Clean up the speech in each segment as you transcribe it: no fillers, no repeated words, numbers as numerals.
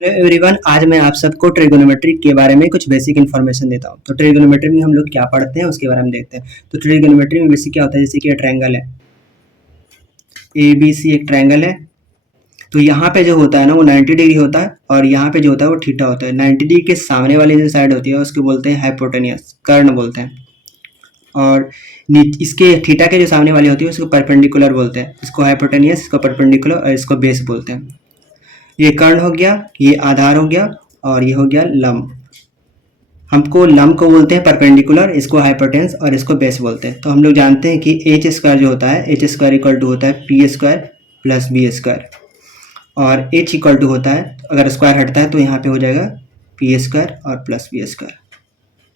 Hello everyone, आज मैं आप सबको ट्रिगोनोमेट्री के बारे में कुछ बेसिक इन्फॉर्मेशन देता हूँ। तो ट्रिगोनोमेट्री में हम लोग क्या पढ़ते हैं उसके बारे में देखते हैं। तो ट्रिगोनोमेट्री में बेसिक क्या होता है, जैसे कि ट्रायंगल है, ए बी सी एक ट्रायंगल है। तो यहाँ पे जो होता है ना वो 90 डिग्री होता है और यहाँ पे जो होता है वो थीटा होता है। 90 डिग्री के सामने वाली जो साइड होती है उसको बोलते हैं हाइपोटेनियस, कर्ण बोलते हैं। और इसके थीटा के जो सामने वाली होती है उसको परपेंडिकुलर बोलते हैं। इसको हाइपोटेनियस, इसको परपेंडिकुलर और इसको बेस बोलते हैं। ये कर्ण हो गया, ये आधार हो गया और ये हो गया लंब। हमको लंब को बोलते हैं परपेंडिकुलर, इसको हाइपोटेन्स और इसको बेस बोलते हैं। तो हम लोग जानते हैं कि एच स्क्वायर जो होता है, एच स्क्वायर इक्वल टू होता है P square plus B square. और एच इक्वल टू होता है, अगर स्क्वायर हटता है तो यहाँ पे हो जाएगा पी स्क्वायर और प्लस बी स्क्वायर।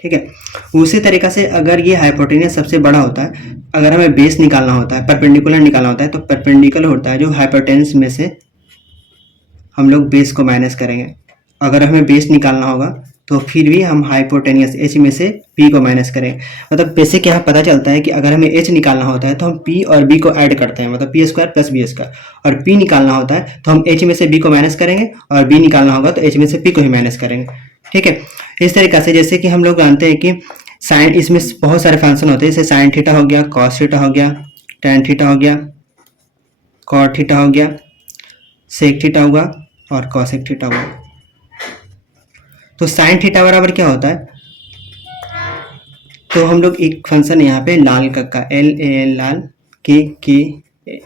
ठीक है। उसी तरीका से अगर ये हाइपोटेनियस सबसे बड़ा होता है, अगर हमें बेस निकालना होता है, परपेंडिकुलर निकालना होता है, तो परपेंडिकुलर होता है जो हाइपोटेन्स में से हम लोग बेस को माइनस करेंगे। अगर हमें बेस निकालना होगा तो फिर भी हम हाइपोटेनियस एच में से पी को माइनस करें। मतलब बेसिक यहाँ पता चलता है कि अगर हमें एच निकालना होता है तो हम पी और बी को ऐड करते हैं, मतलब P square plus B square. और पी निकालना होता है तो हम एच में से बी को माइनस करेंगे और बी निकालना होगा तो एच में से पी को ही माइनस करेंगे। ठीक है। इस तरीका से जैसे कि हम लोग जानते हैं कि साइन, इसमें बहुत सारे फंक्शन होते हैं, जैसे साइन थीटा हो गया, कॉस थीटा हो गया, टैन थीटा हो गया, कॉट थीटा हो गया, सेक थीटा हुआ और कॉसेक थीटा हुआ। तो साइन थीटा बराबर क्या होता है, तो हम लोग एक फंक्शन यहाँ पे लाल का एल ए एल लाल के ए,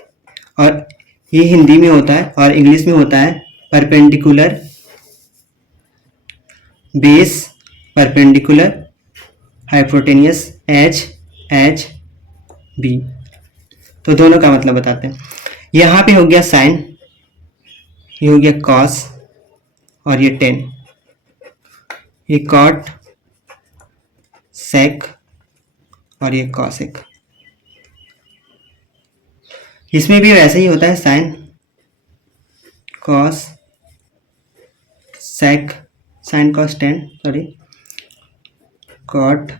और ये हिंदी में होता है और इंग्लिश में होता है perpendicular base perpendicular hypotenuse H H B. तो दोनों का मतलब बताते हैं। यहाँ पे हो गया साइन, ये हो गया कॉस और ये टेन, ये कॉट, सेक और ये कॉसेक। इसमें भी वैसे ही होता है, sine cos sec, sine cos tan, sorry, cot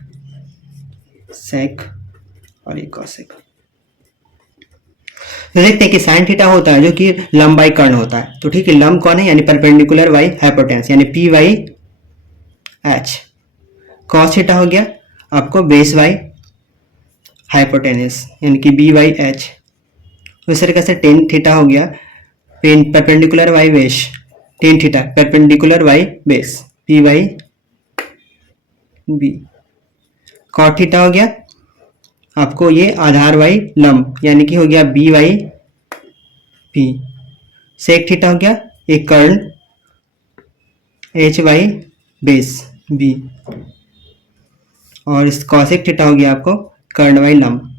sec और ये कॉसेक। तो देखते हैं कि साइन थीटा होता है जो कि लंबाई कर्ण होता है। तो ठीक है, लंब कौन है, यानी परपेंडिकुलर वाई हाइपोटेन्स, यानी P by H. Cos theta हो गया आपको बेस वाई हाइपोटेनिस, यानी कि बी वाई एच। उस तरीके से टेन थीटा हो गया perpendicular by base, tan theta perpendicular by base, P by B. Cot theta हो गया आपको ये आधार वाई लंब, यानी कि हो गया B by P. Sec theta हो गया एक कर्ण, एच वाई बेस बी। और इस कॉसेक थीटा हो गया आपको कर्ण वाई लंब,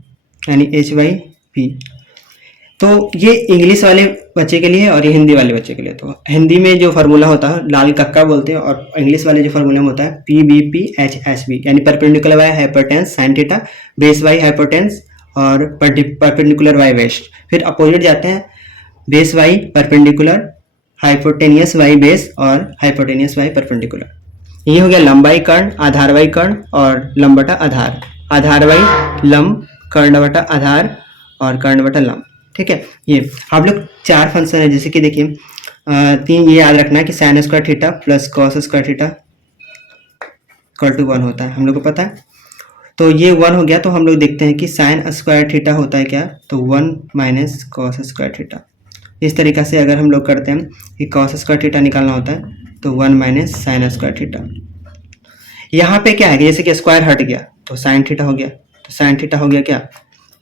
यानी एच वाई पी। तो ये इंग्लिश वाले बच्चे के लिए है और ये हिंदी वाले बच्चे के लिए। तो हिंदी में जो फार्मूला होता है लाल कक्का बोलते हैं और इंग्लिश वाले जो फार्मूला में होता है P B P H H B, यानी perpendicular by hypotenuse sine theta, base by hypotenuse और परपेंडिकुलर वाई बेस। फिर अपोजिट जाते हैं, base by perpendicular, hypotenuse by base और हाइपोटेनियस वाई परपेंडिकुलर। ये हो गया लंबाई कर्ण, आधार वाई कर्ण और लंब बटा आधार, आधार वाई लंब, कर्ण बटा आधार और कर्ण बटा लंब। ठीक है। ये हम लोग चार फंक्शन है, जैसे कि देखिए तीन, ये याद रखना है कि sine square theta plus cos square theta equal to 1 होता है, हम लोग को पता है। तो ये 1 हो गया, तो हम लोग देखते हैं कि साइन स्क्वायर थीटा होता है क्या, तो 1 माइनस कॉस स्क्वायर थीटा। इस तरीका से अगर हम लोग करते हैं कि कॉस स्क्वायर थीटा निकालना होता है तो 1 माइनस साइन स्क्वायर थीटा। यहाँ पे क्या है कि जैसे कि स्क्वायर हट गया तो साइन थीटा हो गया, तो साइन थीटा हो गया क्या,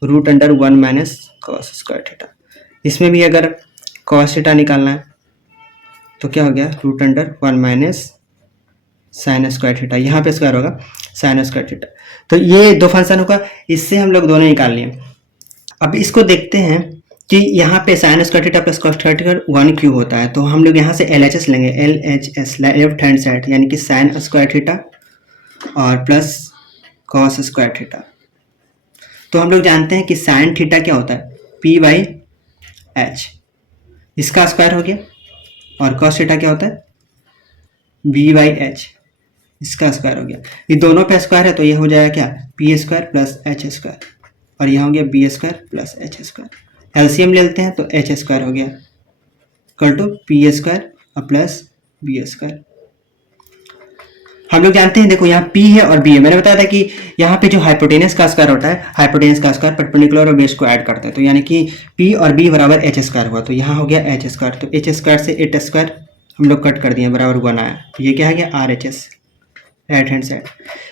root under 1 minus cos square theta. इसमें भी अगर कॉस थीटा निकालना है तो क्या हो गया, root under 1 minus sine square theta, यहाँ पे स्क्वायर होगा साइन स्क्वायर थीटा। तो ये दो फंक्शन होगा, इससे हम लोग दोनों निकाल लिए। अब इसको देखते हैं कि यहाँ पे sign square theta plus cos square theta 1 क्यों होता है। तो हम लोग यहाँ से LHS लेंगे, LHS लेफ्ट हैंड साइड, यानी कि साइन स्क्वायर थीटा और प्लस कॉस स्क्वायर थीटा। तो हम लोग जानते हैं कि साइन थीटा क्या होता है, पी बाई एच, इसका स्क्वायर हो गया, और कॉस थीटा क्या होता है, बी बाई एच, इसका स्क्वायर हो गया। ये दोनों पे स्क्वायर है तो ये हो जाएगा क्या, P square plus H square, और यहाँ हो गया B square plus H square. LCM ले लेते हैं तो एच स्क्वायर हो गया इक्वल टू पी स्क्वायर और प्लस बी स्क्वायर। हम लोग जानते हैं, देखो यहाँ P है और B है। मैंने बताया था कि यहाँ पे जो हाइपोटेनस का स्क्वायर होता है, हाइपोटेनस का स्क्वायर परपेंडिकुलर और बेस को ऐड करते हैं, तो यानी कि P और B बराबर एच स्क्वायर हुआ। तो यहाँ हो गया एच स्क्वायर, तो एच स्क्वायर से एट स्क्वायर हम लोग कट कर दिए, बराबर 1 आया। तो ये क्या आ गया, R H S, right hand side.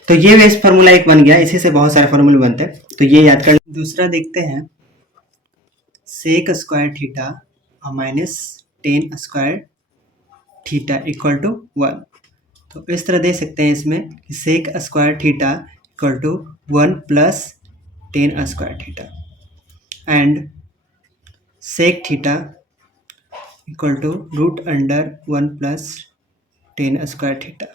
तो ये बेस फार्मूला एक बन गया, इसी से बहुत सारे फार्मूले बनते हैं, तो ये याद कर। दूसरा देखते हैं, sec square theta minus tan square theta equal to 1। तो इस तरह दे सकते हैं इसमें कि sec square theta equal to 1 plus tan square theta and sec theta equal to root under 1 plus tan square theta.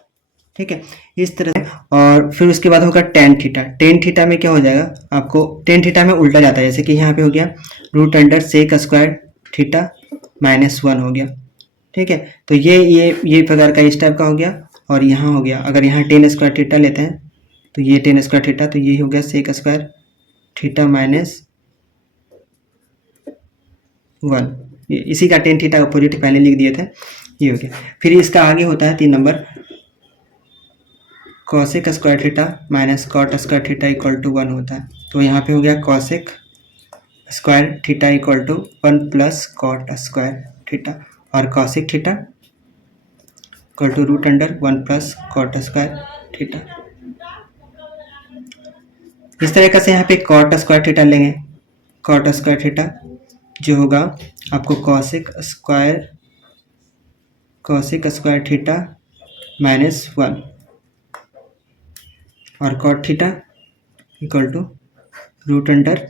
ठीक है, इस तरह से। और फिर उसके बाद होगा टेन थीटा। टेन थीटा में क्या हो जाएगा, आपको टेन थीटा में उल्टा जाता है, जैसे कि यहाँ पे हो गया root under sec square theta minus 1 हो गया। ठीक है, तो ये प्रकार का इस टाइप का हो गया। और यहाँ हो गया, अगर यहाँ टेन स्क्वायर थीटा लेते हैं तो ये टेन स्क्वायर थीटा, तो ये हो गया सेक स्क्वायर थीटा माइनस 1। इसी का टेन थीटा अपोजिट पहले लिख दिए थे, ये हो गया। फिर इसका आगे होता है 3 number, cosec square theta minus cot square theta equal to 1 होता है। तो यहाँ पे हो गया cosec square theta equal to 1 plus cot square theta, और cosec theta equal to root under 1 plus cot square theta. इस तरीके से यहाँ पे कॉट स्क्वायर थीटा लेंगे, कॉट स्क्वायर थीटा जो होगा आपको कॉसेक स्क्वायर थीटा माइनस 1 और cot theta equal to root under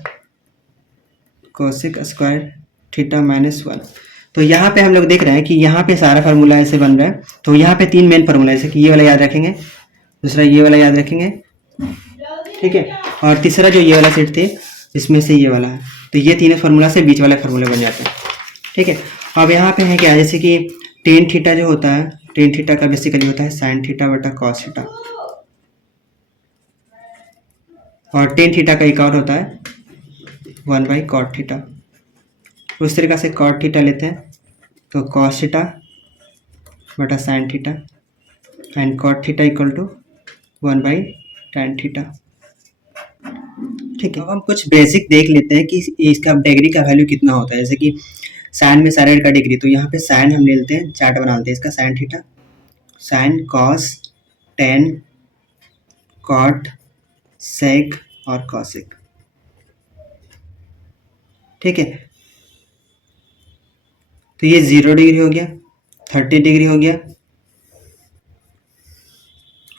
cosec square theta minus 1। तो यहाँ पे हम लोग देख रहे हैं कि यहाँ पे सारा फार्मूला ऐसे बन रहा है। तो यहाँ पे 3 मेन फार्मूला, जैसे कि ये वाला याद रखेंगे, दूसरा ये वाला याद रखेंगे, ठीक है, और तीसरा जो ये वाला सेट थे इसमें से ये वाला है। तो ये तीनों फार्मूला से बीच वाले फार्मूले बन जाते हैं। ठीक है, अब यहाँ पे है क्या, जैसे कि टेन थीटा जो होता है, टेन थीटा का बेसिकली होता है साइन थीटा बटा कॉस थीटा, और टेन थीटा का एक और होता है 1 बाई कॉट थीटा। उस तरीक़े से कॉट थीटा लेते हैं तो कॉस थीटा बटा sine theta and cot theta equal to 1 by tan theta. ठीक है, अब हम कुछ बेसिक देख लेते हैं कि इसका डिग्री का वैल्यू कितना होता है। जैसे कि साइन में साइड का डिग्री, तो यहाँ पे साइन हम ले लेते हैं, चार्ट बना लेते हैं इसका, sine theta, sine, cos, tan, cot, sec और कॉसेक। ठीक है, तो ये 0 डिग्री हो गया, 30 डिग्री हो गया,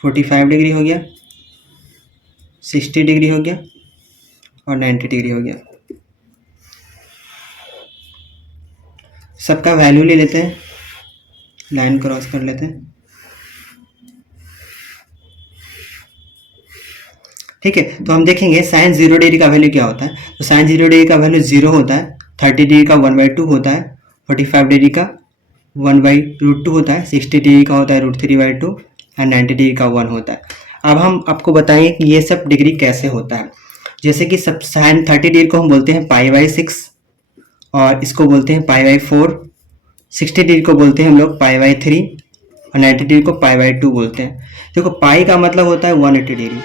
45 डिग्री हो गया, 60 डिग्री हो गया और 90 डिग्री हो गया। सबका वैल्यू ले लेते हैं, लाइन क्रॉस कर लेते हैं। ठीक है, तो हम देखेंगे साइन 0 डिग्री का वैल्यू क्या होता है। तो साइन 0 डिग्री का वैल्यू 0 होता है, 30 डिग्री का 1/2 होता है, 45 डिग्री का 1/√2 होता है, 60 डिग्री का होता है √3/2 और 90 डिग्री का 1 होता है। अब हम आपको बताएंगे कि ये सब डिग्री कैसे होता है। जैसे कि सब साइन 30 डिग्री को हम बोलते हैं π/6 और इसको बोलते हैं π/4, 60 डिग्री को बोलते हैं हम लोग π/3 और 90 डिग्री को π/2 बोलते हैं। देखो पाई का मतलब होता है 180 डिग्री।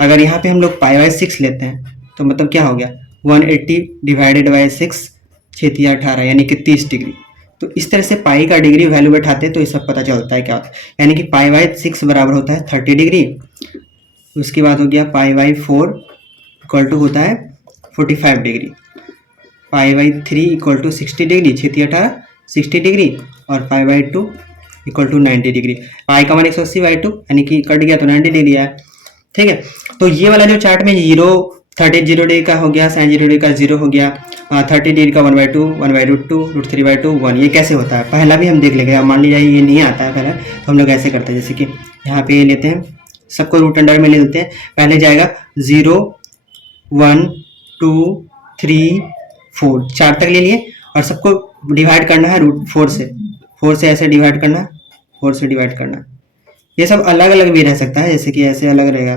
अगर यहाँ पे हम लोग π/6 लेते हैं तो मतलब क्या हो गया, 180 डिवाइडेड बाई 6, 6 या 18 यानी कि 30 डिग्री। तो इस तरह से पाई का डिग्री वैल्यू बैठाते हैं तो ये सब पता चलता है क्या होता है। यानी कि π/6 बराबर होता है 30 डिग्री, उसके बाद हो गया π/4 इक्वल टू होता है 45 डिग्री, π/3 इक्वल टू 60 डिग्री, 6 या 18 60 डिग्री, और π/2 इक्वल टू 90 डिग्री। पाई का मान 180/2 यानी कि कट गया तो 90 डिग्री आया। ठीक है, तो ये वाला जो चार्ट में 30 डिग्री का हो गया, साइन 0 डिग्री का 0 हो गया, 30 डिग्री का 1/2, 1/√2, √3/2, 1, ये कैसे होता है पहला भी हम देख लेंगे। अब मान लीजिए ये नहीं आता है पहले, तो हम लोग ऐसे करते हैं, जैसे कि यहाँ पे लेते हैं, सबको रूट अंडर में ले लेते हैं। पहले जाएगा 0, 1, 2, 3, 4, 4 तक ले लिए और सबको डिवाइड करना है √4 से, 4 से ऐसे डिवाइड करना, 4 से डिवाइड करना। ये सब अलग अलग भी रह सकता है, जैसे कि ऐसे अलग रहेगा।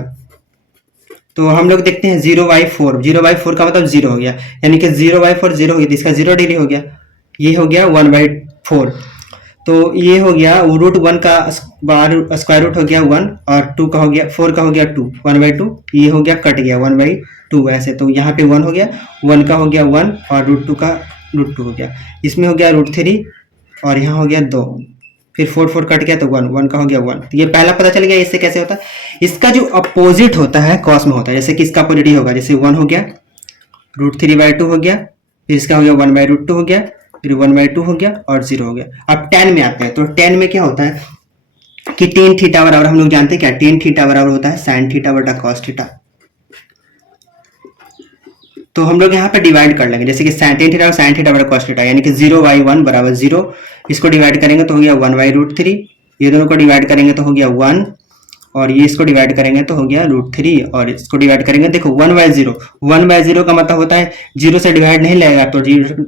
तो हम लोग देखते हैं 0/4, 0/4 का मतलब 0 हो गया, यानी कि 0/4 0 हो गया, तो इसका 0 डिग्री हो गया, ये हो गया 1/4। तो ये हो गया रूट वन का स्क्वायर रूट हो गया 1 और 2 का हो गया 4 का हो गया 2 1/2, ये हो गया कट गया 1/2 ऐसे, तो यहाँ पे 1 हो गया, 1 का हो गया 1 और रूट 2 का रूट 2 हो गया, इसमें हो गया रूट 3 और यहाँ हो गया 2, फिर 4 कट गया तो 1 1 का हो गया 1। तो ये पहला पता चल गया। इससे कैसे होता है, इसका जो अपोजिट होता है कॉस में होता है, जैसे कि इसका अपोजिट ही होगा, जैसे 1 हो गया रूट 3/2 हो गया, फिर इसका हो गया 1/√2 हो गया, फिर 1/2 हो गया और 0 हो गया। अब tan में आते हैं, तो tan में क्या होता है कि tan थीटा बराबर, हम लोग जानते हैं क्या, tan थीटा बराबर होता है sin थीटा बटा cos थीटा। तो हम लोग यहाँ पे डिवाइड कर लेंगे, जैसे कि tan थीटा और sin थीटा बटा cos थीटा, यानी कि 0/1 बराबर 0, इसको डिवाइड करेंगे तो हो गया 1/√3, ये दोनों को डिवाइड करेंगे तो हो गया 1, और ये इसको डिवाइड करेंगे तो हो गया √3, और इसको डिवाइड करेंगे, देखो 1/0 का मतलब होता है 0 से डिवाइड नहीं लगेगा, तो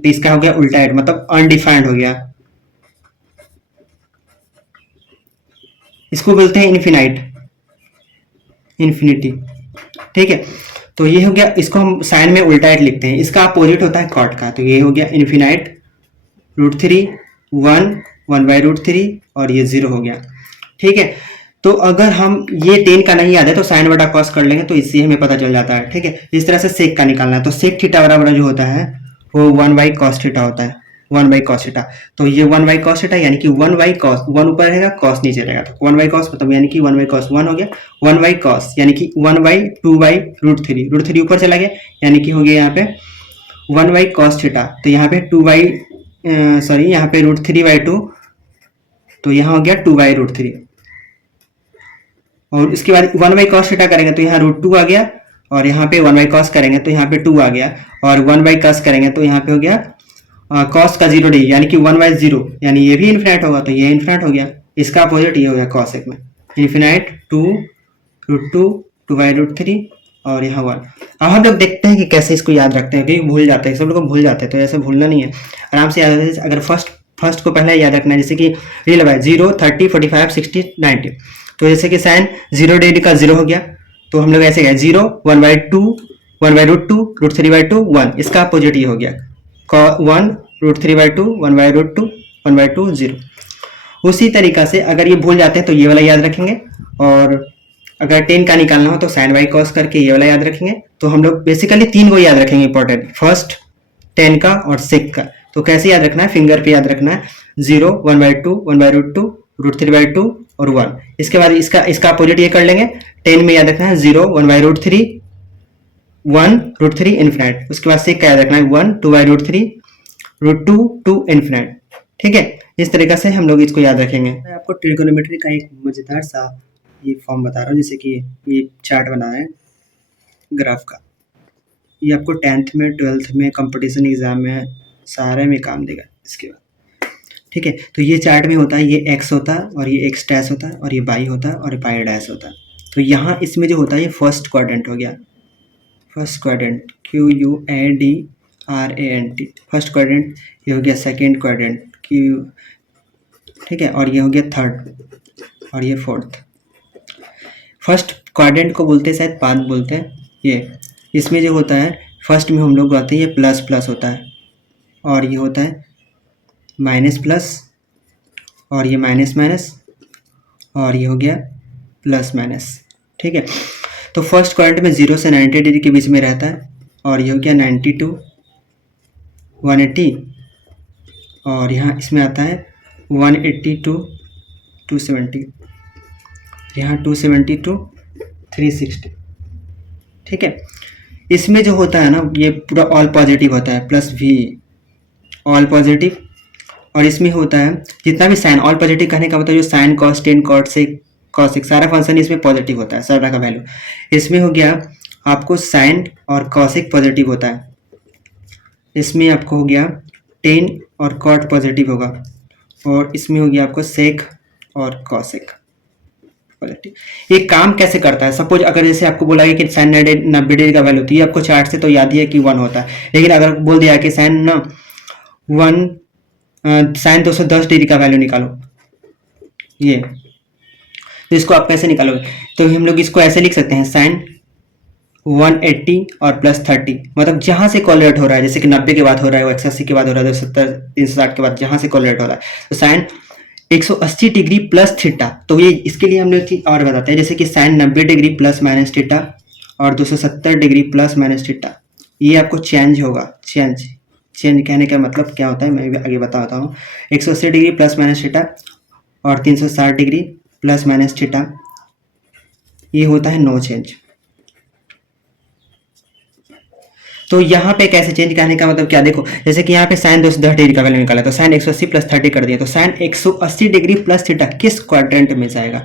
इसका हो गया उल्टा है, मतलब अनडिफाइंड हो गया, इसको बोलते हैं इन्फिनिटी। ठीक है, तो ये हो गया, इसको हम साइन में उल्टा एट लिखते हैं, इसका अपोजिट होता है कॉट का, तो ये हो गया इन्फिनाइट √3 1 1/√3 और ये 0 हो गया। ठीक है, तो अगर हम ये tan का नहीं याद है तो साइन बटा कॉस कर लेंगे, तो इससे हमें पता चल जाता है। ठीक है, इस तरह से सेक का निकालना है, तो सेक थीटा बराबर जो होता है वो 1/cos थीटा होता है, 1/cos थीटा। तो ये 1/cos थीटा यानी कि 1/cos, 1 ऊपर रहेगा cos नीचे रहेगा, तो 1/cos मतलब यानी कि 1/cos 1 हो गया, 1/cos यानी कि 1/2/√3, √3 ऊपर चला गया यानी कि हो गया यहाँ पे 1/cos थीटा, तो यहाँ पे यहाँ पे √3/2, तो यहाँ हो गया 2/√3, और इसके बाद 1/cos थीटा करेंगे तो यहाँ √2 आ गया, और यहाँ पे 1/cos करेंगे तो यहाँ पे 2 आ गया, और 1/cos करेंगे तो यहाँ पे हो गया cos का 0 डिग्री यानी कि 1/0, यानी ये भी इन्फिनाइट होगा, तो ये इन्फिनाइट हो गया, इसका अपोजिट ये हो गया cosec में, इन्फिनाइट 2√2 2/√3 और यहाँ 1। अब हम लोग देखते हैं कि कैसे इसको याद रखते हैं, क्योंकि भूल जाते हैं, सब लोग भूल जाते हैं, तो ऐसे भूलना नहीं है, आराम से याद रखते हैं। अगर फर्स्ट को पहले याद रखना है, जैसे कि रियल बाय 0 30 45 60 90, तो जैसे कि साइन 0 डिग्री का 0 हो गया, तो हम लोग ऐसे गए 0 1/2 1/√2 √3/2 1, इसका अपोजिट ये हो गया 1 √3/2 1/√2 1/2 0। उसी तरीका से अगर ये भूल जाते हैं तो ये वाला याद रखेंगे, और अगर tan का निकालना हो तो sin बाई cos करके ये वाला याद रखेंगे। तो हम लोग बेसिकली 3 को याद रखेंगे इंपॉर्टेंट, फर्स्ट tan का और sec का। तो कैसे याद रखना है, फिंगर पे याद रखना है, 0 1/2 1/√2 √3/2 और 1। इसके बाद इसका अपोजिट ये कर लेंगे, tan में याद रखना है 0 1/√3 1 √3 इन्फिनाइट, उसके बाद sec का याद रखना है 1 2/√3 √2 2 इन्फिनाइट। ठीक है, इस तरीका से हम लोग इसको याद रखेंगे। मैं आपको ट्रिगोनोमेट्री का एक मजेदार सा ये फॉर्म बता रहा हूँ, जैसे कि ये चार्ट बना है ग्राफ का, ये आपको 10th में 12th में कंपटीशन एग्जाम में सारे में काम देगा इसके बाद। ठीक है, तो ये चार्ट में होता है, ये x होता है और ये x डैश होता है और ये y होता है और ये y डैश होता है। तो यहाँ इसमें जो होता है ये फर्स्ट क्वाड्रेंट हो गया, first quadrant QUADRANT first quadrant, ये हो गया सेकेंड क्वाड्रेंट Q, ठीक है, और ये हो गया थर्ड और ये फोर्थ। फर्स्ट क्वाड्रेंट को बोलते हैं, शायद पाथ बोलते हैं। ये इसमें जो होता है फर्स्ट में हम लोग आते हैं ये प्लस प्लस होता है, और ये होता है माइनस प्लस, और ये माइनस माइनस, और ये हो गया प्लस माइनस। ठीक है, तो फर्स्ट क्वाड्रेंट में 0 से 90 डिग्री के बीच में रहता है, और ये हो गया 90 to 180, और यहाँ इसमें आता है 180 to 270, यहाँ 270 to 360। ठीक है, इसमें जो होता है ना ये पूरा ऑल पॉजिटिव होता है, प्लस v ऑल पॉजिटिव, और इसमें होता है जितना भी साइन, ऑल पॉजिटिव कहने का मतलब जो साइन कॉस टेन कॉट से कॉसिक सारा फंक्शन इसमें पॉजिटिव होता है, सारा का वैल्यू। इसमें हो गया आपको साइन और कॉसिक पॉजिटिव होता है, इसमें आपको हो गया टेन और कॉट पॉजिटिव होगा, और इसमें हो गया आपको सेक और कॉसिक पॉजिटिव। ये काम कैसे करता है, सपोज अगर जैसे आपको बोला गया कि साइन 90 डिग्री का वैल्यू, तो ये आपको चार्ट से तो याद ही है कि 1 होता है, लेकिन अगर बोल दिया कि साइन 210 डिग्री का वैल्यू निकालो, ये तो इसको आप कैसे निकालोगे, तो हम लोग इसको ऐसे लिख सकते हैं साइन 180 और प्लस 30, मतलब जहां से कोरिलेट हो रहा है, जैसे कि 90 के बाद हो रहा है, 180 के बाद हो रहा है, 270 360 के बाद जहां से कोरिलेट हो रहा है, तो साइन 180 डिग्री प्लस थीटा, तो ये इसके लिए हम लोग एक चीज और बताते हैं, जैसे कि sine 90 degree plus minus theta और 270 डिग्री प्लस माइनस थीटा, ये आपको चेंज होगा। चेंज कहने का मतलब क्या होता है मैं भी आगे बताता हूँ। 180 डिग्री प्लस माइनस थीटा और 360 डिग्री प्लस माइनस थीटा, ये होता है नो चेंज। तो यहाँ पे कैसे चेंज करने का मतलब क्या, देखो जैसे कि यहाँ पे साइन 210 डिग्री का वैल्यू निकाला, तो साइन 180 प्लस 30 कर दिया, तो साइन 180 डिग्री प्लस थीटा किस क्वाड्रेंट में जाएगा,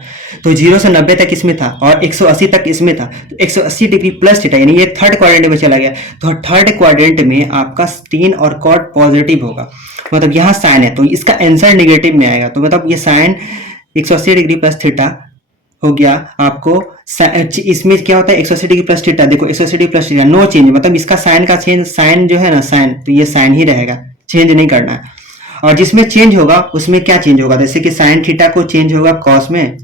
तो 0 से 90 तक इसमें था और 180 तक इसमें था, तो 180 डिग्री प्लस थीटा यानी ये थर्ड क्वाड्रेंट में चला गया, तो थर्ड क्वाड्रेंट में आपका टेन और कॉट पॉजिटिव होगा, मतलब यहाँ साइन है तो इसका आंसर निगेटिव में आएगा, तो मतलब ये साइन 180 डिग्री प्लस थीटा हो गया आपको। इसमें क्या होता है 180 डिग्री प्लस थीटा, देखो 180 degree plus theta no change, मतलब इसका साइन का चेंज, साइन जो है ना साइन, तो ये साइन ही रहेगा, चेंज नहीं करना है। और जिसमें चेंज होगा उसमें क्या चेंज होगा, जैसे कि साइन थीटा को चेंज होगा कॉस में,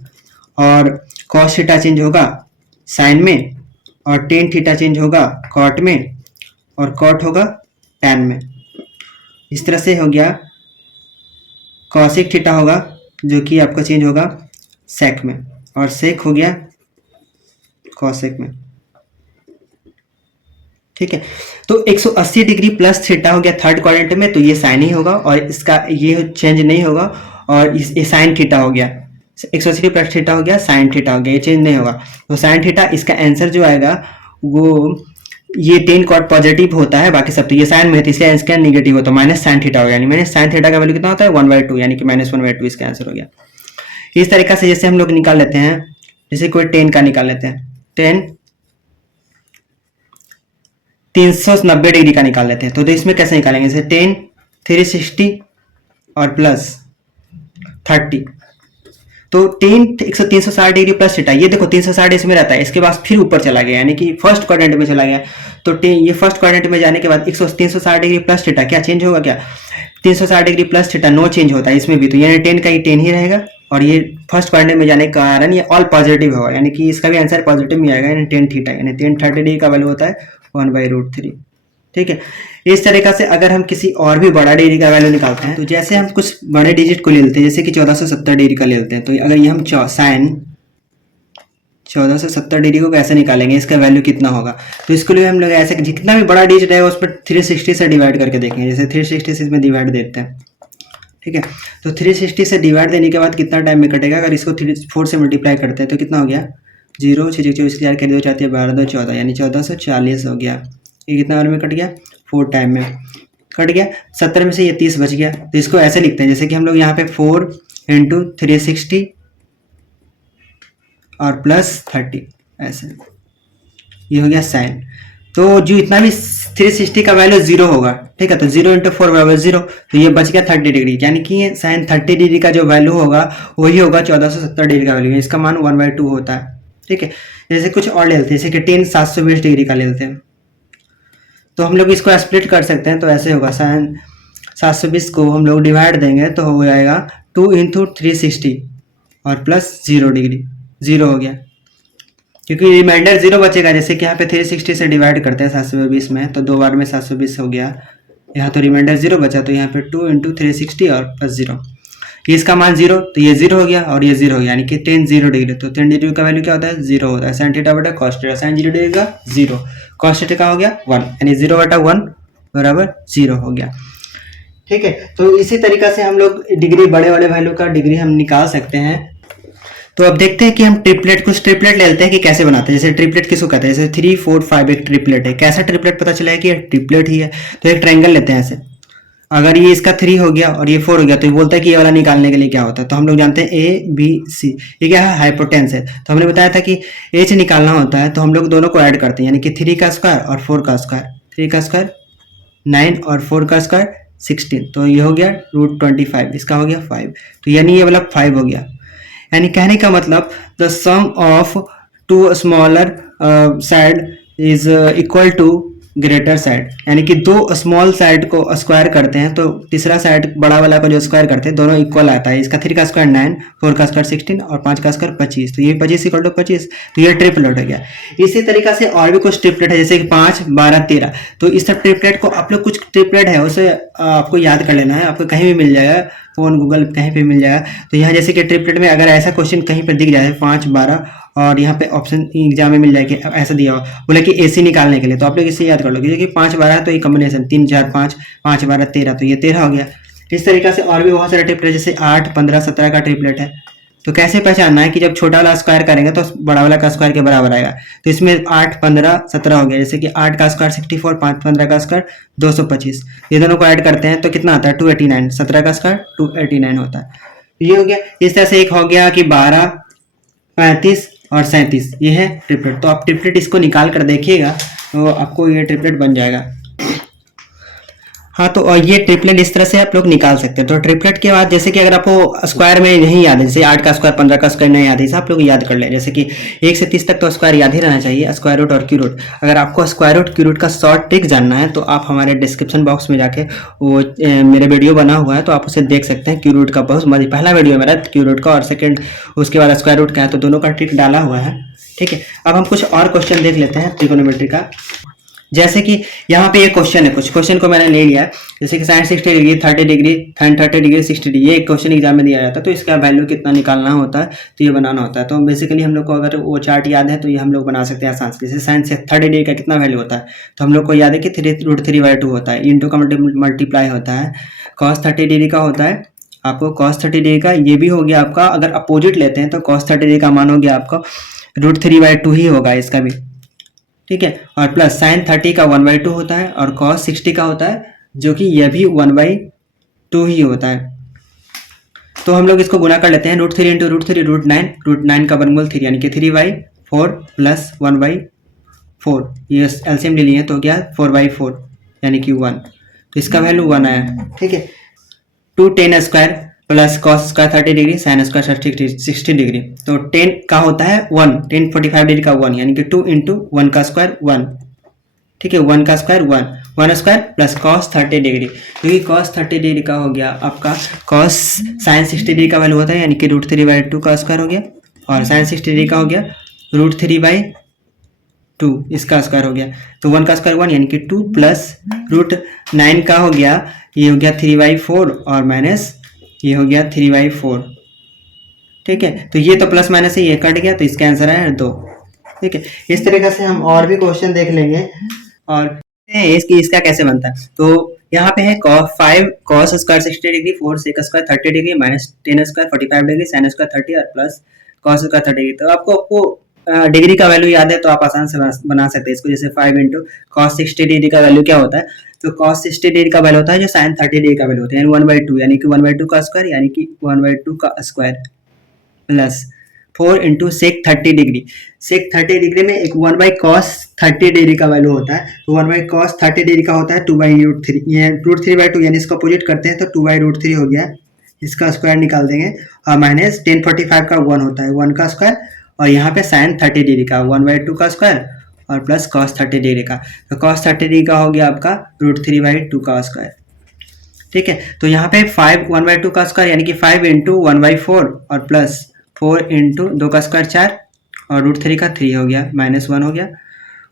और कॉस थीटा चेंज होगा साइन में, और टेन थीटा चेंज होगा कॉट में, और कॉट होगा टैन में। इस तरह से हो गया। कॉसिक थीटा होगा जो कि आपका चेंज होगा सेक में, और सेक हो गया कॉसेक में। ठीक है, तो 180 डिग्री प्लस थीटा हो गया थर्ड क्वाड्रेंट में, तो ये साइन ही होगा और इसका ये चेंज नहीं होगा, और ये साइन थीटा हो गया, 180 प्लस थीटा हो गया, साइन थीटा हो गया, ये चेंज नहीं होगा, तो साइन थीटा इसका आंसर जो आएगा वो ये 10 कॉट पॉजिटिव होता है, बाकी सब तो ये साइन में है इसलिए इसका नेगेटिव होता है, माइनस साइन थीटा हो गया, यानी माइनस साइन थीटा का वैल्यू कितना होता है 1/2, यानी कि -1/2 इसका आंसर हो गया। इस तरीका से जैसे हम लोग निकाल लेते हैं, जैसे कोई 10 का निकाल लेते हैं, 10 390 डिग्री का निकाल लेते हैं, तो इसमें कैसे निकालेंगे, जैसे 10 360 और प्लस 30, तो 360 डिग्री प्लस थीटा, ये देखो 360 इसमें रहता है, इसके बाद फिर ऊपर चला गया यानी कि फर्स्ट क्वाड्रेंट में चला गया, तो ये फर्स्ट क्वाड्रेंट में जाने के बाद 360 डिग्री प्लस थीटा क्या चेंज होगा, क्या 360 degree plus theta no change होता है इसमें भी, तो यानी 10 का ही 10 ही रहेगा, और ये फर्स्ट क्वाड्रेंट में जाने के कारण ये ऑल पॉजिटिव होगा, यानी कि इसका भी आंसर पॉजिटिव में आएगा, यानी 10 थीटा, यानी 10 डिग्री का वैल्यू होता है 1/√3। ठीक है, इस तरीका से अगर हम किसी और भी बड़ा डिग्री का वैल्यू निकालते हैं, तो जैसे हम कुछ बड़े डिजिट को ले लेते हैं, जैसे कि 1470 डिग्री का ले लेते हैं, तो अगर ये हम साइन 1470 डिग्री को कैसे निकालेंगे, इसका वैल्यू कितना होगा, तो इसके लिए हम लोग ऐसे जितना भी बड़ा डिजिट है उस पर 360 से डिवाइड करके देखेंगे, जैसे 360 से इसमें डिवाइड देते हैं। ठीक है, तो 360 से डिवाइड देने के बाद कितना टाइम में कटेगा, अगर इसको 4 से मल्टीप्लाई करते हैं तो कितना हो गया 0 6 24 4 कर 2 4 12 2 14, यानी 1440 हो गया, ये कितना बार में कट गया 4 टाइम में कट गया, 70 में से ये 30 बच गया, तो इसको ऐसे लिखते हैं जैसे कि हम लोग यहाँ पे 4 × 360 और प्लस 30, ऐसे ये हो गया साइन। तो जो इतना भी 360 का वैल्यू 0 होगा, ठीक है, तो 0 × 4 बराबर 0, तो ये बच गया 30 डिग्री, यानी कि ये साइन 30 डिग्री का जो वैल्यू होगा वही होगा 1470 डिग्री का वैल्यू, इसका मान 1/2 होता है। ठीक है, जैसे कुछ और ले लेते हैं, जैसे कि 10 720 डिग्री का ले लेते हैं, तो हम लोग इसको स्प्लिट कर सकते हैं, तो ऐसे होगा साइन 720 को हम लोग डिवाइड देंगे तो हो जाएगा 2 × 360 और प्लस 0 डिग्री, 0 हो गया, क्योंकि रिमाइंडर 0 बचेगा, जैसे कि यहाँ पे 360 से डिवाइड करते हैं 720 में, तो 2 बार में 720 हो गया, यहाँ तो रिमाइंडर 0 बचा, तो यहाँ पे 2 × 360 और प्लस 0, ये इसका मान 0, तो ये 0 हो गया और ये 0 हो गया, यानी कि 10 0 डिग्री, तो 10 डिग्री का वैल्यू क्या होता है 0 होता है, साइन थीटा बटा कॉस थीटा, साइन 0 डिग्री का 0, कॉस थीटा का हो गया 1, यानी 0/1 बराबर 0 हो गया। ठीक है, तो इसी तरीका से हम लोग डिग्री बड़े वाले वैल्यू का डिग्री हम निकाल सकते हैं। तो अब देखते हैं कि हम कुछ ट्रिपलेट ले लेते हैं कि कैसे बनाते हैं, जैसे ट्रिपलेट किसको कहते हैं, जैसे 3 4 5 एक ट्रिपलेट है, कैसा ट्रिपलेट पता चला है कि ये ट्रिपलेट ही है, तो एक ट्रायंगल लेते हैं ऐसे, अगर ये इसका 3 हो गया और ये 4 हो गया, तो ये बोलता है कि ये वाला निकालने के लिए क्या होता है, तो हम लोग जानते हैं A B C, ये क्या है हाइपोटेन्स है, तो हमने बताया था कि H निकालना होता है, तो हम लोग दोनों को ऐड करते हैं, यानी कि 3 का स्क्वायर और 4 का स्क्वायर, 3 का स्क्वायर 9 और 4 का स्क्वायर 16, तो ये हो गया √25, इसका हो गया 5, तो यानी ये वाला 5 हो गया, यानी कहने का मतलब the sum of 2 smaller side is equal to greater side, यानी कि दो स्मॉल साइड को स्क्वायर करते हैं तो तीसरा साइड बड़ा वाला को जो स्क्वायर करते हैं दोनों इक्वल आता है। इसका 3 का स्क्वायर 9, 4 का स्क्वायर 16 और 5 का स्क्वायर 25, तो ये 25 इक्वल टू 25, तो ये ट्रिपलेट हो गया। इसी तरीका से और भी कुछ ट्रिपलेट है, जैसे कि 5, 12, 13। तो इस सब ट्रिपलेट को आप लोग, कुछ ट्रिपलेट है उसे आपको याद कर लेना है, आपको कहीं भी मिल जाएगा, फोन गूगल कहीं पे मिल जाएगा। तो यहाँ जैसे कि ट्रिपलेट में अगर ऐसा क्वेश्चन कहीं पर दिख जाए 5, 12 और यहाँ पे ऑप्शन एग्जाम में मिल जाएगी, ऐसा दिया हो बोला कि एसी निकालने के लिए, तो आप लोग इसे याद कर लोगे कि 5, 12 तो ये कॉम्बिनेशन 3, 4, 5, 5, 12, 13, तो ये 13 हो गया। इस तरीका से और भी बहुत सारे ट्रिपलेट, जैसे 8, 15, 17 का ट्रिपलेट है। तो कैसे पहचानना है कि जब छोटा वाला स्क्वायर करेंगे तो बड़ा वाला का स्क्वायर के बराबर आएगा। तो इसमें 8, 15, 17 हो गया, जैसे कि 8 का स्क्वायर 64, 5, 15 का स्क्वायर 225, ये दोनों को ऐड करते हैं तो कितना आता है 289, 17 का स्क्वायर 289 होता है। ये हो गया। इस तरह से एक हो गया कि 12, 35 और 37, ये है ट्रिपलेट। तो आप ट्रिपलेट इसको निकाल कर देखिएगा तो आपको ये ट्रिपलेट बन जाएगा। हाँ, तो और ये ट्रिपलेट इस तरह से आप लोग निकाल सकते हैं। तो ट्रिपलेट के बाद जैसे कि अगर आपको स्क्वायर में नहीं याद है, जैसे 8 का स्क्वायर 15 का स्क्वायर नहीं याद है, इसे आप लोग याद कर लें। जैसे कि 1 से 30 तक तो स्क्वायर याद ही रहना चाहिए, स्क्वायर रूट और क्यू रूट। अगर आपको स्क्वायर रूट क्यू रूट का शॉर्ट ट्रिक जानना है तो आप हमारे डिस्क्रिप्शन बॉक्स में जाके वो मेरे वीडियो बना हुआ है तो आप उसे देख सकते हैं। क्यू रूट का बहुत पहला वीडियो है मेरा क्यू रूट का, और सेकेंड उसके बाद स्क्वायर रूट का है, तो दोनों का ट्रिक डाला हुआ है। ठीक है, अब हम कुछ और क्वेश्चन देख लेते हैं ट्रिगोनोमेट्री का। जैसे कि यहाँ पे एक क्वेश्चन है, कुछ क्वेश्चन को मैंने ले लिया है, जैसे कि sine 60 degree, 30 degree, sine 30 degree, 60 degree, ये एक क्वेश्चन एग्जाम में दिया जाता है। तो इसका वैल्यू कितना निकालना होता है, तो ये बनाना होता है। तो बेसिकली हम लोग को अगर वो चार्ट याद है तो ये हम लोग बना सकते हैं आसान से। जैसे साइन 30 डिग्री का कितना वैल्यू होता है, तो हम लोग को याद है कि 3√3/2 होता है, इंटू का मल्टीप्लाई होता है। कॉस 30 डिग्री का होता है आपको, कॉस 30 डिग्री का ये भी हो गया आपका, अगर अपोजिट लेते हैं तो कॉस 30 डिग्री का मान हो गया आपका √3/2 ही होगा इसका भी। ठीक है, और प्लस साइन 30 का 1/2 होता है, और कॉस 60 का होता है जो कि यह भी 1/2 ही होता है। तो हम लोग इसको गुना कर लेते हैं, √3 इंटू √3 √9, √9 का वर्गमूल 3, यानी कि 3/4 प्लस 1/4, ये एलसीएम ले लिए तो हो गया 4/4 यानी कि 1, तो इसका वैल्यू 1 आया। ठीक है, 2 tan square plus cos square 30 degree, sine square 60 degree, तो 10 का होता है 1, 10 45 डिग्री का 1, यानी कि 2 इंटू 1 का स्क्वायर 1। ठीक है, 1 का square 1 square plus cos 30 degree, क्योंकि कॉस 30 डिग्री का हो गया आपका, कॉस साइन 60 डिग्री का वैल्यू होता है, यानी कि √3/2 का स्क्वायर हो गया, और साइन 60 डिग्री का हो गया √3/2 इसका स्क्वायर हो गया। तो 1 का स्क्वायर 1, यानी कि 2 प्लस √9 का हो गया, ये हो गया 3/4 और माइनस ये हो गया 3/4। ठीक है, तो ये तो प्लस माइनस से ये कट गया, तो इसका आंसर है 2। ठीक है, इस तरीके से हम और भी क्वेश्चन देख लेंगे और इसका कैसे बनता है। तो यहाँ पे है cos cos square 60 degree, 4 sec square 30 degree, minus tan square 45 degree, sin square 30 और प्लस cos स्क्वायर 30 डिग्री। तो आपको डिग्री का वैल्यू याद है तो आप आसान से बना सकते हैं इसको। जैसे 5 इंटू cos 60 डिग्री का वैल्यू क्या होता है, तो cos 60 डिग्री का वैल्यू होता है जो sin 30 डिग्री का वैल्यू होता है, यानी 1/2, यानी कि 1/2 का स्क्वायर, यानी कि 1/2 का square plus 4 into sec 30 degree. Sec 30 degree में एक 1/cos 30 डिग्री का वैल्यू होता है, तो 1/cos 30 डिग्री का होता है 2/√3, ये √3/2 यानी इसको अपोजिट करते हैं तो 2/√3 हो गया, इसका स्क्वायर निकाल देंगे, और माइनस tan 45 का 1 होता है 1 का स्क्वायर, और यहाँ पे sin 30 डिग्री का 1/2 का स्क्वायर और प्लस cos 30 डिग्री का, तो cos 30 डिग्री का हो गया आपका √3/2 का स्क्वायर। ठीक है, तो यहाँ पे 5 1/2 का स्क्वायर, यानी कि 5 इंटू 1/4 और प्लस 4 इंटू 2 का स्क्वायर 4 और √3 का 3 हो गया, माइनस 1 हो गया।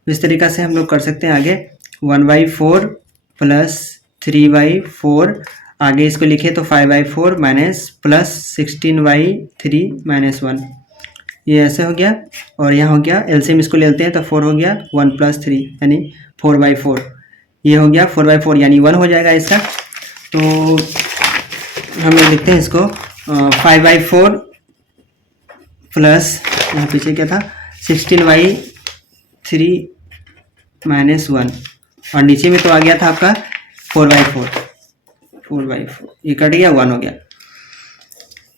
इस तरीका से हम लोग कर सकते हैं आगे, 1/4 प्लस 3/4, आगे इसको लिखे तो 5/4 माइनस प्लस 16/3 माइनस 1, ये ऐसे हो गया, और यहाँ हो गया एलसीएम इसको लेते हैं तो 4 हो गया, 1 प्लस 3 यानी 4/4, ये हो गया 4/4 यानी 1 हो जाएगा इसका। तो हम लोग लिखते हैं इसको 5/4 प्लस यहाँ पीछे क्या था 16/3 माइनस 1, और नीचे में तो आ गया था आपका 4/4 ये कट गया, 1 हो गया।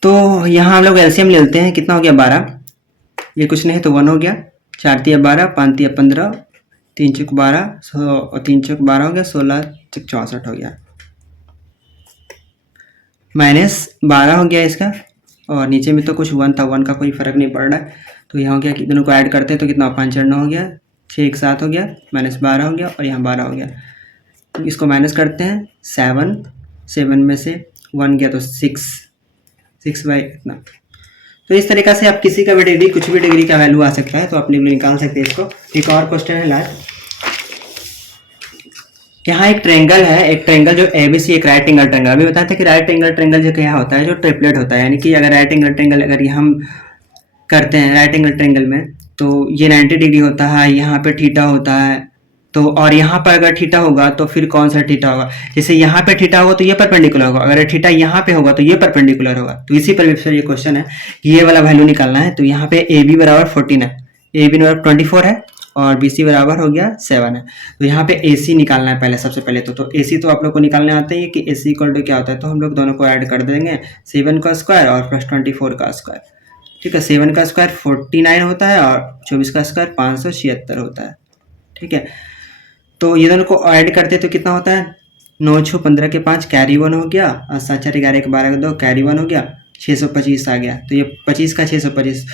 तो यहाँ हम लोग एलसीएम ले लेते हैं, कितना हो गया 12, ये कुछ नहीं तो 1 हो गया, 4 तिया 12, 5 तिया 15, 3 चौक 12, 3 चौक 12 हो गया, 16 चौक 64 हो गया, माइनस 12 हो गया इसका, और नीचे में तो कुछ 1 था, 1 का कोई फर्क नहीं पड़ रहा है, तो यहाँ हो गया कि दोनों को ऐड करते हैं तो कितना 5 और 9 हो गया 6 एक 7 हो गया, -12 हो गया और यहाँ 12 हो गया। तो इसको माइनस करते हैं, 7 में से 1 गया तो 6 बाई इतना। तो इस तरीक़ा से आप किसी का भी डिग्री, कुछ भी डिग्री का वैल्यू आ सकता है, तो अपने लिए निकाल सकते हैं इसको। एक और क्वेश्चन है लास्ट। यहाँ एक ट्रेंगल है, एक ट्रेंगल जो ABC, एक राइट एंगल ट्रेंगल। अभी बताया था कि राइट एंगल ट्रेंगल जो क्या होता है, जो ट्रिपलेट होता है, यानी कि अगर राइट एंगल ट्रेंगल अगर हम करते हैं राइट एंगल ट्रेंगल में, तो ये 90 डिग्री होता है, यहाँ पे थीटा होता है, तो और यहाँ पर अगर थीटा होगा तो फिर कौन सा थीटा होगा, जैसे यहाँ पे थीटा होगा तो ये परपेंडिकुलर होगा, अगर थीटा यहाँ पे होगा तो ये परपेंडिकुलर होगा। तो इसी पर ये क्वेश्चन है कि ये वाला वैल्यू निकालना है। तो यहाँ पे AB बराबर 14 है, AB बराबर 24 है और BC बराबर हो गया 7 है। तो यहाँ पे AC निकालना है पहले, सबसे पहले तो AC तो आप लोग को निकालने आते ही है कि AC इक्वल टू क्या होता है, तो हम लोग दोनों को ऐड कर देंगे, 7 का स्क्वायर और प्लस 24 का स्क्वायर। ठीक है, 7 का स्क्वायर 49 होता है और 24 का स्क्वायर 576 होता है। ठीक है, तो ये दोनों को ऐड करते तो कितना होता है, 9 6 15 के 5 कैरी 1 हो गया और 7 4 11 के 12 के 2 कैरी 1 हो गया, 625 आ गया। तो ये 25 का 625।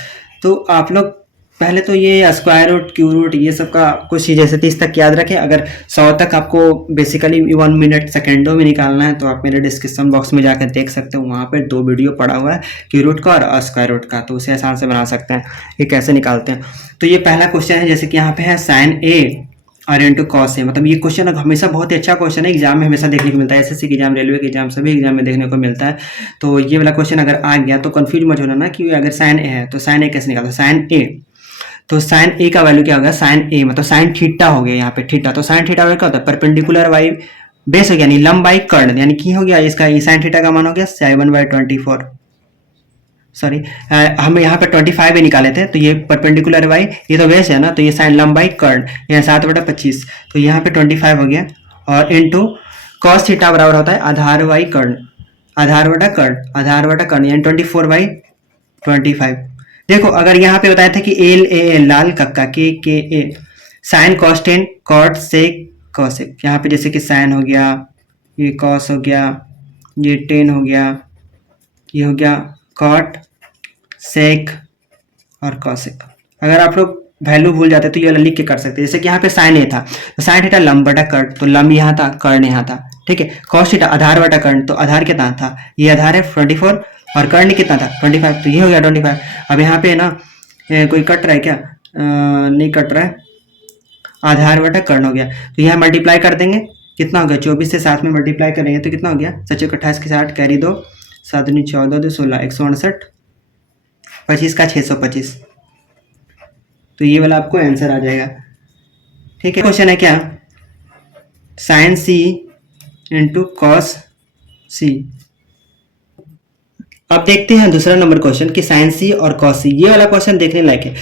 तो आप लोग पहले तो ये स्क्वायर रूट, क्यू रूट, ये सब का कुछ चीज़ जैसे 30 तक याद रखें। अगर 100 तक आपको बेसिकली 1 मिनट सेकेंडों में निकालना है तो आप मेरे डिस्क्रिप्शन बॉक्स में जाकर देख सकते हो, वहाँ पर 2 वीडियो पड़ा हुआ है क्यू रूट का और स्क्वायर रूट का, तो उसे आसान से बना सकते हैं ये कैसे निकालते हैं। तो ये पहला क्वेश्चन है, जैसे कि यहाँ पे है साइन ए और इंटू कॉस है। मतलब ये क्वेश्चन हमेशा बहुत ही अच्छा क्वेश्चन है, एग्जाम में हमेशा देखने को मिलता है, एसएससी के एग्जाम, रेलवे के एग्जाम, सभी एग्जाम में देखने को मिलता है। तो ये वाला क्वेश्चन अगर आ गया तो कंफ्यूज मत होना ना कि अगर साइन ए है तो साइन ए कैसे निकालते, साइन ए, तो साइन ए का वैल्यू क्या होगा, साइन ए मतलब साइन थीटा हो गया यहाँ पे थीटा। तो साइन थीटा क्या होता है, परपेंडिकुलर बाई बेस हो गया, यानी लंब बाई कर्ण, यानी की हो गया इसका, साइन थीटा का मान हो गया 7/24। सॉरी, हम यहाँ पे 25 भी निकाले थे, तो ये परपेंडिकुलर बाई, ये तो बेस है ना, तो ये साइन लंब बाई कर्ण, यहाँ 7/25, तो यहाँ पे 25 हो गया और इनटू कॉस थीटा बराबर होता है आधार बाई कर्ण, आधार बटा कर्ण यानी 24/25। देखो अगर यहाँ पे बताया था कि LAL लाल कक्का, KA sine cos tan cot sec cosec, यहाँ पे जैसे कि साइन हो गया, ये कॉस हो गया, ये टेन हो गया, ये हो गया कॉट सेक और कॉसेक। अगर आप लोग वैल्यू भूल जाते तो ये वाला लिख के कर सकते हैं, जैसे कि यहाँ पे साइन ए था तो साइन थीटा लंब बटा कर्ण, तो लंब यहाँ था, कर्ण यहाँ था। ठीक है, कॉस थीटा आधार बटा कर्ण, तो आधार कितना था, ये आधार है 24 और कर्ण कितना था 25, तो ये हो गया 25। अब यहाँ पे ना कोई कट रहा है क्या, नहीं कट रहा है, आधार बटा कर्ण हो गया, तो यहाँ मल्टीप्लाई कर देंगे, कितना हो गया 24 से 7 में मल्टीप्लाई करेंगे तो कितना हो गया 7 28 के 60 कैरी 2 7 9 14 2 16 168 25 का 625। तो ये वाला आपको आंसर आ जाएगा। ठीक है, क्वेश्चन है क्या, साइन सी इंटू कॉस सी। अब देखते हैं दूसरा नंबर क्वेश्चन कि साइन सी और कॉस सी, ये वाला क्वेश्चन देखने लायक है।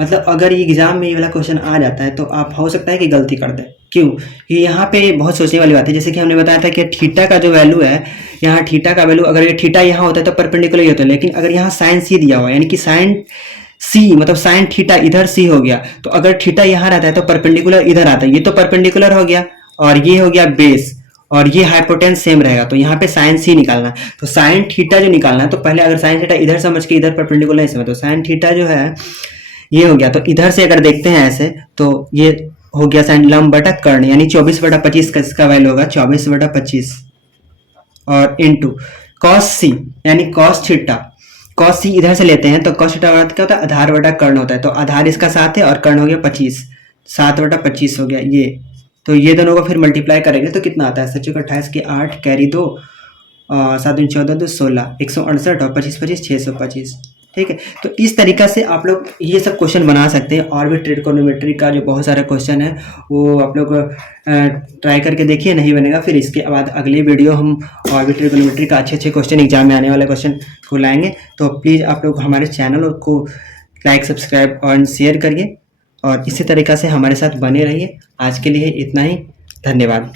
मतलब अगर ये एग्जाम में ये वाला क्वेश्चन आ जाता है तो आप हो सकता है कि गलती कर दें। क्यों, कि यहाँ पे बहुत सोचने वाली बात है। जैसे कि हमने बताया था कि थीटा का जो वैल्यू है, यहाँ थीटा का वैल्यू, अगर ये थीटा यहाँ होता है तो परपेंडिकुलर ही होता है, लेकिन अगर यहाँ साइन सी दिया हुआ है, यानी कि साइन सी मतलब साइन थीटा इधर सी हो गया, तो अगर थीटा यहाँ रहता है तो परपेंडिकुलर इधर आता है, ये तो परपेंडिकुलर हो गया और ये हो गया बेस और ये हाइपोटेन्स सेम रहेगा, तो यहाँ पे साइन सी निकालना है। तो साइन थीटा जो निकालना है, तो पहले अगर साइन थीटा इधर समझ के इधर परपेंडिकुलर नहीं समझ, तो साइन थीटा जो है ये हो गया, तो इधर से अगर देखते हैं ऐसे तो ये हो गया साइन लंब बटा कर्ण, यानी 24/25 का इसका वैल्यू होगा 24/25 और इनटू कॉस सी यानी कॉस थीटा, कॉस सी इधर से लेते हैं तो कॉस थीटा क्या होता है, आधार बटा कर्ण होता है, तो आधार इसका 7 है और कर्ण हो गया 25, 7/25 हो गया ये। तो ये दोनों को फिर मल्टीप्लाई करेंगे तो कितना आता है 7 28 के 8 कैरी 2 और 7 14 2 16 168 और 25 25 625। ठीक है, तो इस तरीका से आप लोग ये सब क्वेश्चन बना सकते हैं। और भी ट्रिग्नोमेट्री का जो बहुत सारा क्वेश्चन है वो आप लोग ट्राई करके देखिए, नहीं बनेगा फिर इसके बाद अगले वीडियो हम और भी ट्रिग्नोमेट्री का अच्छे एग्जाम में आने वाले क्वेश्चन को लाएंगे। तो प्लीज़ आप लोग हमारे चैनल को लाइक सब्सक्राइब और शेयर करिए और इसी तरीक़ा से हमारे साथ बने रहिए। आज के लिए इतना ही, धन्यवाद।